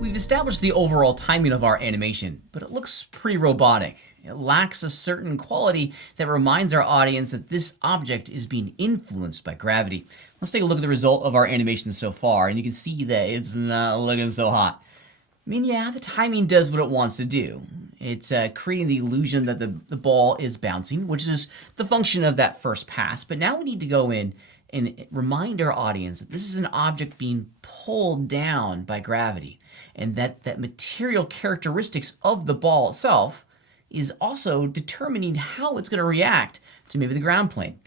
We've established the overall timing of our animation, but it looks pretty robotic. It lacks a certain quality that reminds our audience that this object is being influenced by gravity. Let's take a look at the result of our animation so far, and you can see that it's not looking so hot. I mean, yeah, the timing does what it wants to do. It's creating the illusion that the ball is bouncing, which is the function of that first pass. But now we need to go in and remind our audience that this is an object being pulled down by gravity, and that material characteristics of the ball itself is also determining how it's going to react to maybe the ground plane.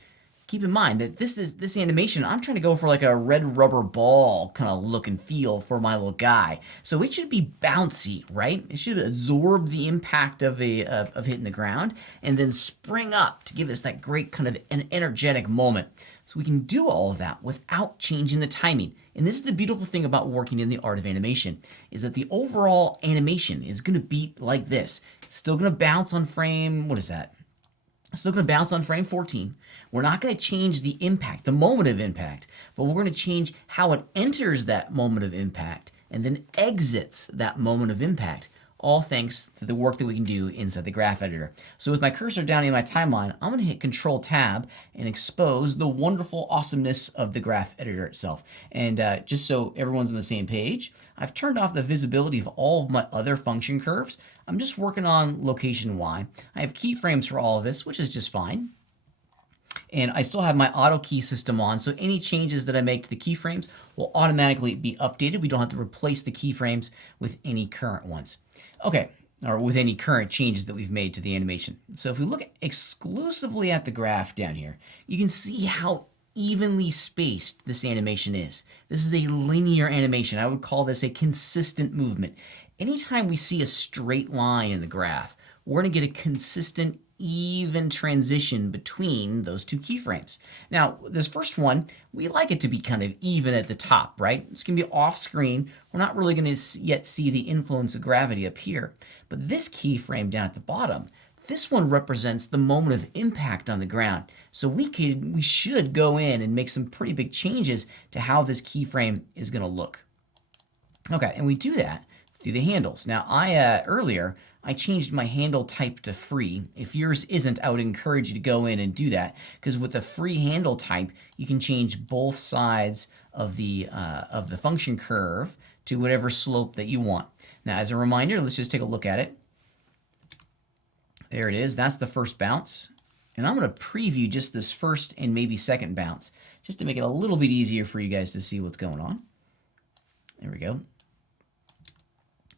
Keep in mind that this animation, I'm trying to go for like a red rubber ball kind of look and feel for my little guy. So it should be bouncy, right? It should absorb the impact of hitting the ground and then spring up to give us that great kind of an energetic moment. So we can do all of that without changing the timing. And this is the beautiful thing about working in the art of animation, is that the overall animation is going to be like this. It's still going to bounce on frame, what is that? Still going to bounce on frame 14. We're not going to change the impact, the moment of impact, but we're going to change how it enters that moment of impact and then exits that moment of impact, all thanks to the work that we can do inside the graph editor. So with my cursor down in my timeline, I'm going to hit Control Tab and expose the wonderful awesomeness of the graph editor itself. And just so everyone's on the same page, I've turned off the visibility of all of my other function curves. I'm just working on location Y. I have keyframes for all of this, which is just fine. And I still have my auto key system on, so any changes that I make to the keyframes will automatically be updated. We don't have to replace the keyframes with any current ones. Okay, or with any current changes that we've made to the animation. So if we look exclusively at the graph down here, you can see how evenly spaced this animation is. This is a linear animation. I would call this a consistent movement. Anytime we see a straight line in the graph, we're going to get a consistent, even transition between those two keyframes. Now, this first one, we like it to be kind of even at the top, right? It's going to be off screen. We're not really going to yet see the influence of gravity up here. But this keyframe down at the bottom, this one represents the moment of impact on the ground. So we should go in and make some pretty big changes to how this keyframe is going to look. Okay, and we do that through the handles. Now, earlier, I changed my handle type to free. If yours isn't, I would encourage you to go in and do that, because with the free handle type, you can change both sides of the function curve to whatever slope that you want. Now, as a reminder, let's just take a look at it. There it is. That's the first bounce. And I'm going to preview just this first and maybe second bounce, just to make it a little bit easier for you guys to see what's going on. There we go.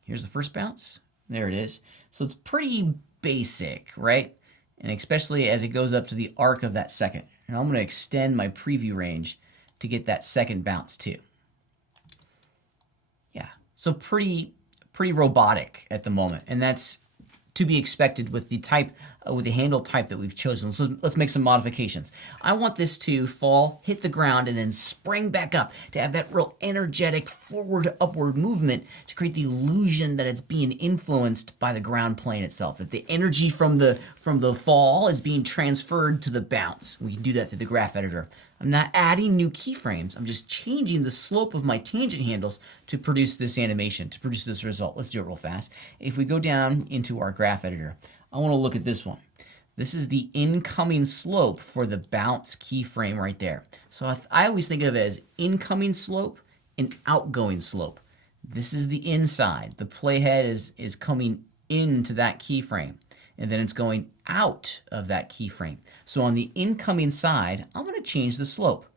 Here's the first bounce. There it is. So it's pretty basic, right? And especially as it goes up to the arc of that second. And I'm going to extend my preview range to get that second bounce too. Yeah, so pretty robotic at the moment. And that's to be expected with the type, with the handle type that we've chosen. So let's make some modifications. I want this to fall, hit the ground, and then spring back up to have that real energetic forward upward movement to create the illusion that it's being influenced by the ground plane itself, that the energy from the fall is being transferred to the bounce. We can do that through the graph editor. I'm not adding new keyframes. I'm just changing the slope of my tangent handles to produce this animation, to produce this result. Let's do it real fast. If we go down into our graph editor, I want to look at this one. This is the incoming slope for the bounce keyframe right there. So I always think of it as incoming slope and outgoing slope. This is the inside. The playhead is coming into that keyframe, and then it's going out of that keyframe. So on the incoming side, I'm going to change the slope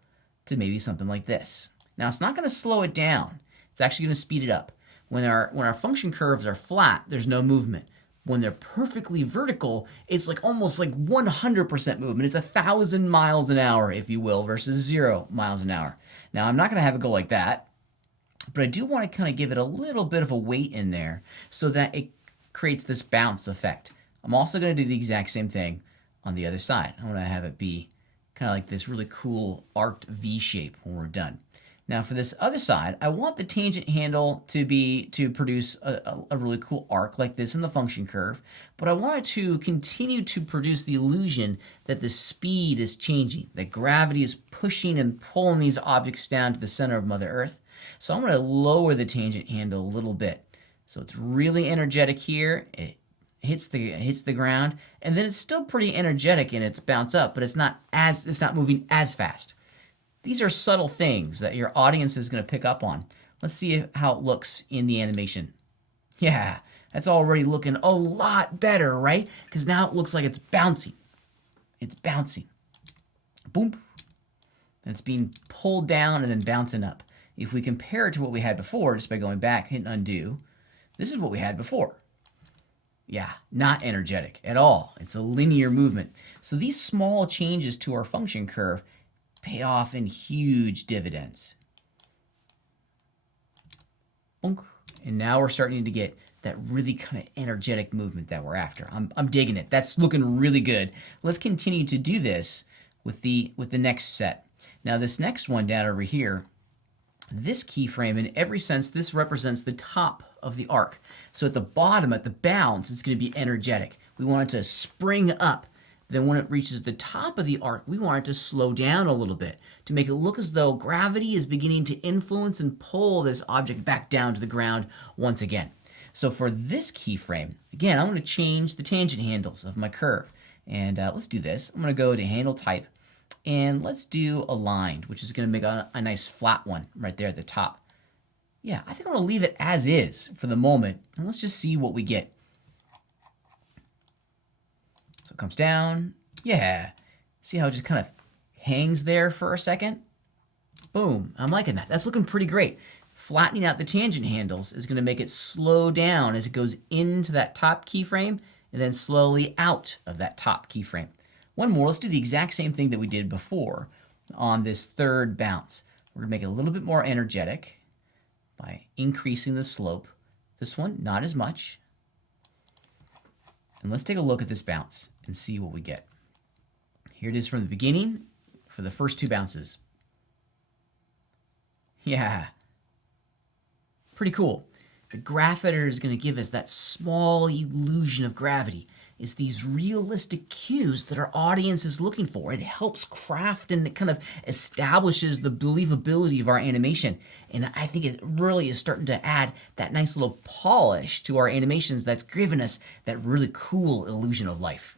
to maybe something like this. Now, it's not going to slow it down. It's actually going to speed it up. When our function curves are flat, there's no movement. When they're perfectly vertical, it's like almost like 100% movement. It's 1,000 miles an hour, if you will, versus 0 miles an hour. Now, I'm not going to have it go like that, but I do want to kind of give it a little bit of a weight in there so that it creates this bounce effect. I'm also going to do the exact same thing on the other side. I'm going to have it be kind of like this really cool arced V shape when we're done. Now for this other side, I want the tangent handle to produce a really cool arc like this in the function curve, but I want it to continue to produce the illusion that the speed is changing, that gravity is pushing and pulling these objects down to the center of Mother Earth. So I'm going to lower the tangent handle a little bit. So it's really energetic here. It hits the ground, and then it's still pretty energetic in its bounce up, but it's not moving as fast. These are subtle things that your audience is going to pick up on. Let's see how it looks in the animation. Yeah, that's already looking a lot better, right? Because now it looks like it's bouncing. It's bouncing. Boom. And it's being pulled down and then bouncing up. If we compare it to what we had before, just by going back, hitting undo, this is what we had before. Yeah, not energetic at all. It's a linear movement. So these small changes to our function curve pay off in huge dividends. Bonk. And now we're starting to get that really kind of energetic movement that we're after. I'm digging it. That's looking really good. Let's continue to do this with the next set. Now this next one down over here, this keyframe, in every sense, this represents the top of the arc. So at the bottom, at the bounce, it's going to be energetic. We want it to spring up. Then when it reaches the top of the arc, we want it to slow down a little bit to make it look as though gravity is beginning to influence and pull this object back down to the ground once again. So for this keyframe, again, I'm going to change the tangent handles of my curve. And let's do this. I'm going to go to handle type, and let's do aligned, which is going to make a nice flat one right there at the top. Yeah, I think I'm going to leave it as is for the moment, and let's just see what we get. So it comes down. Yeah. See how it just kind of hangs there for a second? Boom. I'm liking that. That's looking pretty great. Flattening out the tangent handles is going to make it slow down as it goes into that top keyframe and then slowly out of that top keyframe. One more. Let's do the exact same thing that we did before on this third bounce. We're going to make it a little bit more energetic by increasing the slope. This one, not as much. And let's take a look at this bounce and see what we get. Here it is from the beginning for the first two bounces. Yeah. Pretty cool. The graph editor is going to give us that small illusion of gravity. It's these realistic cues that our audience is looking for. It helps craft and it kind of establishes the believability of our animation. And I think it really is starting to add that nice little polish to our animations that's giving us that really cool illusion of life.